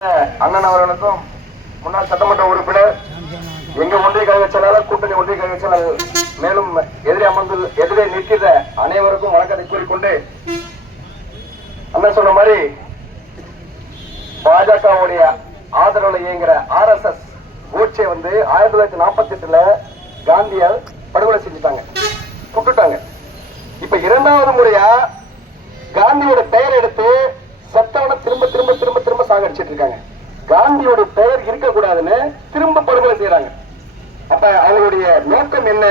அண்ணன் அவர்களுக்கும் முன்னாள் சட்டமன்ற உறுப்பினர் எங்க ஒன்றிய கழக செயலாளர் கூட்டணி ஒன்றிய கழக செயலாளர் மேலும் எதிரே அமர்ந்து எதிரே நிற்கிற அனைவருக்கும் வணக்கத்தை கூறிக்கொண்டு அண்ணன் சொன்ன மாதிரி பாஜகவுடைய ஆதரவுல இயங்குற ஆர் எஸ் எஸ் ஊட்சியை வந்து ஆயிரத்தி தொள்ளாயிரத்தி நாற்பத்தி எட்டுல காந்தியால் படுகொலை செஞ்சுட்டாங்க சுட்டுட்டாங்க இப்ப இரண்டாவது முறையா காந்தியோட பெயர் எடுத்து திரும்ப அடிச்சிட்டு இருக்காங்க. காந்தியோட பெயர் இருக்கக்கூடாதுன்னு திரும்ப படுகொலை செய்யறாங்க அப்ப அவங்களுடைய நோக்கம் என்ன?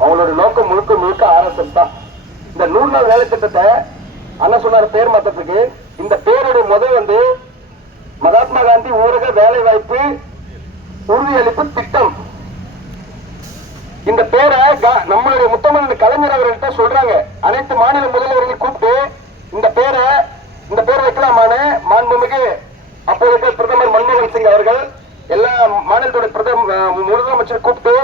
அவங்களோட நோக்கம் முழுக்க முழுக்க ஆர்எஸ்எஸ் தான். இந்த நூறு நாள் வேலை திட்டத்தை அண்ணன் சொன்னார் பேர் மாற்றத்துக்கு இந்த பேருடைய முதல் வந்து மகாத்மா காந்தி ஊரக வேலை வாய்ப்பு உறுதியளிப்பு திட்டம். இந்த பேரை நம்மளுடைய முத்தமிழ் கலைஞர் அவர்கள்ட்ட சொல்றாங்க. அனைத்து மாநில முதல்வர்கள் கூப்பிட்டு இந்த பேரை இந்த பேர் வைக்கலாமான்னு மாண்புமிகு அப்போதைக்கு பிரதமர் மன்மோகன் சிங் அவர்கள் எல்லா மாநிலத்தோட பிரதம முதலமைச்சர் கூப்பிட்டு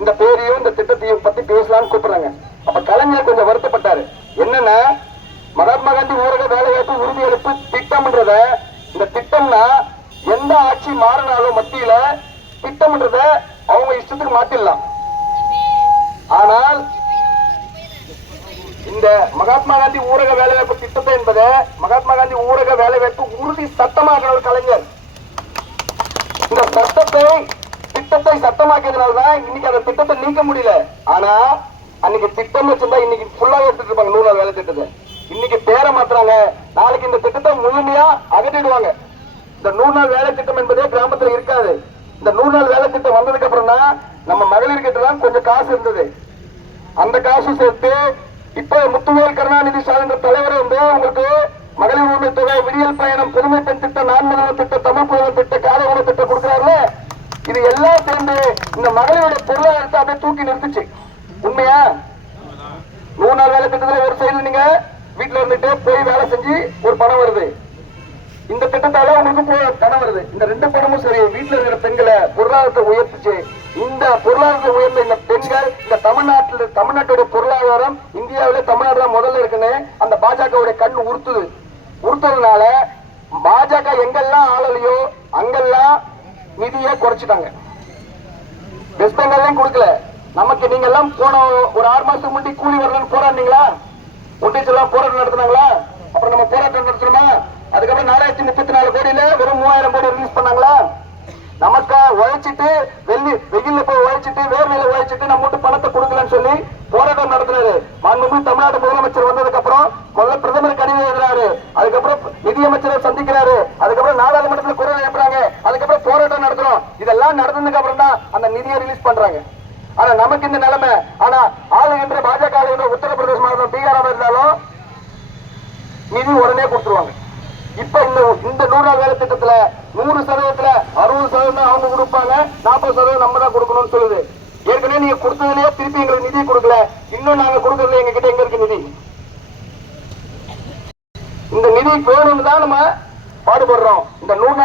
இந்த பேரையும் இந்த திட்டத்தையும் பத்தி பேசலாம்னு கூப்பிடுறாங்க. அப்ப கலைஞர் கொஞ்சம் வருத்தப்பட்டாரு. என்னன்னா மகாத்மா காந்தி ஊரக வேலைவாய்ப்பு உறுதியளிப்பு திட்டம்ன்றத இந்த திட்டம்னா எந்த ஆட்சி மாறினாலும் மத்தியில திட்டம்ன்றத அவங்க இஷ்டத்துக்கு மாத்திடலாம். ஆனால் இந்த மகாத்மா காந்தி ஊரக வேலைவாய்ப்பு திட்டம் என்பதை மகாத்மா காந்தி ஊரக வேலைவாய்ப்பு உறுதி சட்டமாக்கின ஒரு கலைஞர். இந்த சட்டத்தை திட்டத்தை சட்டமாக்கியதுனாலதான் இன்னைக்கு அந்த திட்டத்தை நீக்க முடியல. ஆனா அன்னைக்கு திட்டம் வச்சிருந்தா இன்னைக்கு ஃபுல்லா எடுத்துட்டு இருப்பாங்க நூறு நாள் வேலை திட்டத்தை. இன்னைக்கு பேரை மாத்துறாங்க. நாளைக்கு இந்த திட்டத்தை முழுமையா அகற்றிடுவாங்க. இந்த நூறு நாள் வேலை திட்டம் என்பதே கிராமத்துல இருக்காது. இந்த நூறு நாள் வேலை திட்டம் வந்ததுக்கு அப்புறம் தான் நம்ம மகளிர் கிட்ட தான் கொஞ்சம் காசு இருந்தது. அந்த காசு சேர்த்து இப்ப முத்துவேல் கருணாநிதி ஸ்டாலின் தலைவர் வந்து உங்களுக்கு மகளிர் உரிமை தொகை விடியல் பயணம் புதுமை பெண் திட்டம் நான்கு திட்டம் தமிழ் புலவர் திட்டம் கால உணவு திட்டம் கொடுக்குறாருல? இது எல்லாம் சேர்ந்து இந்த மகளிரோட பொருளாதாரத்தை அப்படியே தூக்கி நிறுத்துச்சு. உண்மையா? நூறு நாள் வேலை திட்டத்துல ஒரு சைடு நீங்க வீட்டுல இருந்துட்டு போய் வேலை செஞ்சு ஒரு பணம் வருது. இந்த திட்டத்தால உங்களுக்கு பணம் வருது. இந்த ரெண்டு பணமும் சரி வீட்டுல இருக்கிற பெண்களை பொருளாதாரத்தை உயர்த்துச்சு. இந்த பொருளாதாரத்தை உயர்ந்த இந்த பெண்கள் இந்த தமிழ்நாட்டில் தமிழ்நாட்டோட பொருளாதாரம் இந்தியாவில தமிழ்நாடு தான் முதல்ல இருக்குன்னு அந்த பாஜகவுடைய கண் உறுத்துது. உறுத்ததுனால பாஜக எங்கெல்லாம் ஆளலையோ அங்கெல்லாம் நிதியை குறைச்சிட்டாங்க. வெஸ்ட் பெங்கால்லையும் கொடுக்கல. நமக்கு நீங்க எல்லாம் போன ஒரு ஆறு மாசத்துக்கு முன்னாடி கூலி வரலன்னு போராடினீங்களா? எல்லாம் போராட்டம் நடத்தினாங்களா? அப்புறம் நம்ம போராட்டம் நடத்தணுமா? அதுக்கப்புறம் நாலாயிரத்தி முப்பத்தி நாலு கோடியில வெறும் மூவாயிரம் கோடி ரிலீஸ் பண்ணாங்களா? நமக்கா உழைச்சிட்டு வெள்ளி வெயில்ல போய் உழைச்சிட்டு வேர்வையில உழைச்சிட்டு நம்ம மட்டும் பணத்தை மாண்புமிகு தமிழ்நாடு முதலமைச்சர் வந்ததுக்கு அப்புறம் முதல்ல பிரதமர் கடிதம் எழுதுறாரு அதுக்கப்புறம் நிதியமைச்சரை சந்திக்கிறாரு. அதுக்கப்புறம் நாடாளுமன்றத்தில் குரல் எழுப்புறாங்க. அதுக்கப்புறம் போராட்டம் நடத்துறோம் இதெல்லாம் நடந்ததுக்கு அப்புறம் தான் அந்த நிதியை ரிலீஸ் பண்றாங்க. ஆனா நமக்கு இந்த நிலைமை ஆனா ஆளுகின்ற பாஜக ஆளுகின்ற உத்தரப்பிரதேச மாநிலம் பீகாரா இருந்தாலும் நிதி உடனே கொடுத்துருவாங்க. இப்ப இந்த இந்த நூறு நாள் வேலை திட்டத்துல நூறு சதவீதத்துல அறுபது சதவீதம் அவங்க கொடுப்பாங்க. நாற்பது சதவீதம் நம்ம தான் கொடுக்கணும்னு சொல்லுது. ஏற்கனவே நீங்க கொடுத்ததுலயே திருப்பி எங்களுக்கு நிதி கொடுக்கல. இன்னும் நாங்க கொடுக்கறதுல எங்க கிட்ட எங்க இருக்கு நிதி? இந்த நிதி வேணும்னு தான் நம்ம பாடுபடுறோம். இந்த நூறு